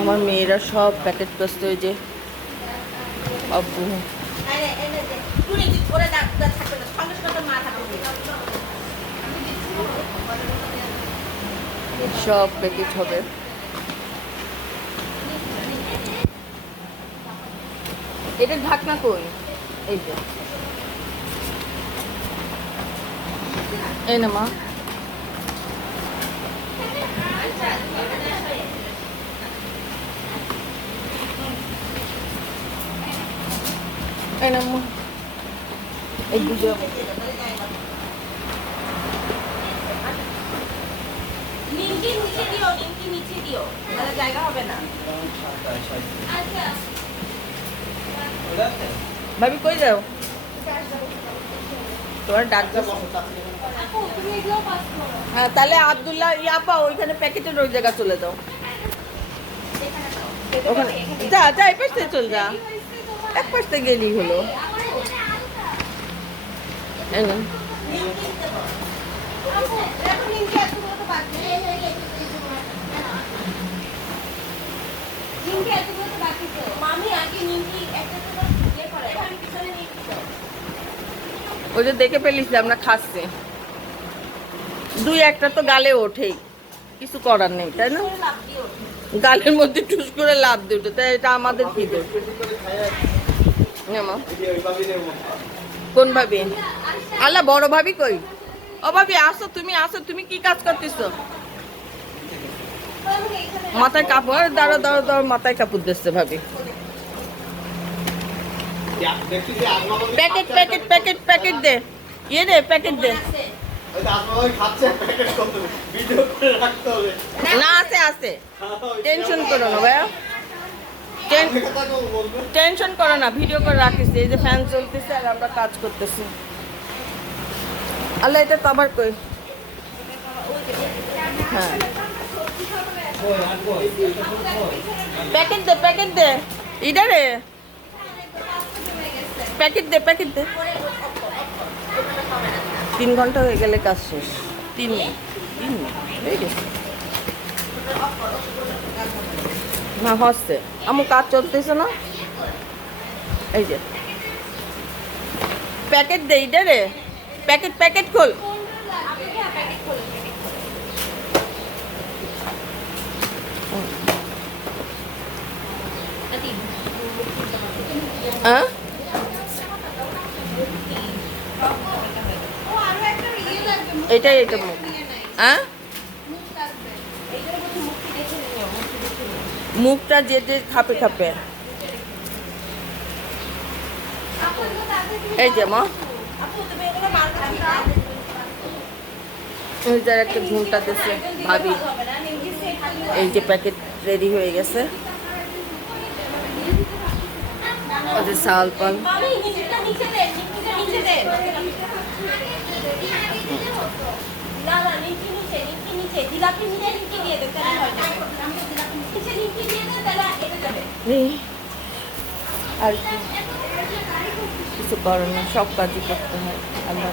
আমার মেয়েরা সব প্যাকেট করছে হয়ে যে সব প্যাকেট হবে। এটা ঢাকনা কই? এই যে। এই না মা। নিচে দিও নিচে দিও তাহলে জায়গা হবে না ভাবি কই যাও তোমার ডাক হ্যাঁ তাহলে আবদুল্লাহ ইয়াপা ওইখানে প্যাকেটের ওই জায়গা চলে যাও ওখানে যা যা এই পাশ চল যা এক পাশ গেলেই হলো। ওই যে দেখে ফেলিস যে আমরা খাচ্ছি। দুই একটা তো গালে ওঠেই। কিছু করার নেই, তাই না? গালের মধ্যে টুস করে লাভ দিয়ে ওঠে। তাই এটা আমাদের কি দোষ? কোন ভাবি? আল্লাহ বড় ভাবি কই? ও ভাবি, আসো, তুমি আসো, তুমি কি কাজ করতেছো? মাথায় কাপড় দাঁড়ো দাঁড়ো দাঁড়ো মাথায় কাপড় দিচ্ছে ভাবি। প্যাকেট প্যাকেট প্যাকেট প্যাকেট দে। ইয়ে দে, প্যাকেট দে। না, আছে আছে। টেনশন করো না, ভাইয়া। টেনশন করো না ভিডিও করে রাখিস, এই যে ফ্যান চলতেছে আর আমরা কাজ করতেছি। আল্লাহ এটা কভার কই? হ্যাঁ। প্যাকেট দে প্যাকেট দে। ইডা রে। প্যাকেট দে প্যাকেট দে। তিন ঘণ্টা হয়ে গেলে কাজ শেষ। তিন মিনিট। তিন মিনিট। হয়ে গেছে। না হচ্ছে। আমার কাজ চলতেছে না। এই যে। প্যাকেট দে ইডা রে। প্যাকেট প্যাকেট খোল। হ্যাঁ এটাই এটা হ্যাঁ মুখ লাগবে এইটার মধ্যে মুখটি দেখে নিও মুখটি মুখটা যেতে খাপে খাপে। এই যে মা। একটা ঘুমটা দিচ্ছে ভাবি। এই যে প্যাকেট রেডি হয়ে গেছে। ওদের চাল পাল নিচে নিচে না না, নিচে নিমকি নিচে জিলাপি নিচে নিমকি দিয়ে দে তাহলে হয় না নিচে নিমকি দিয়ে দে তাহলে এটা আর কি কিছু করার না সব কাজই করতে হয় আল্লাহ।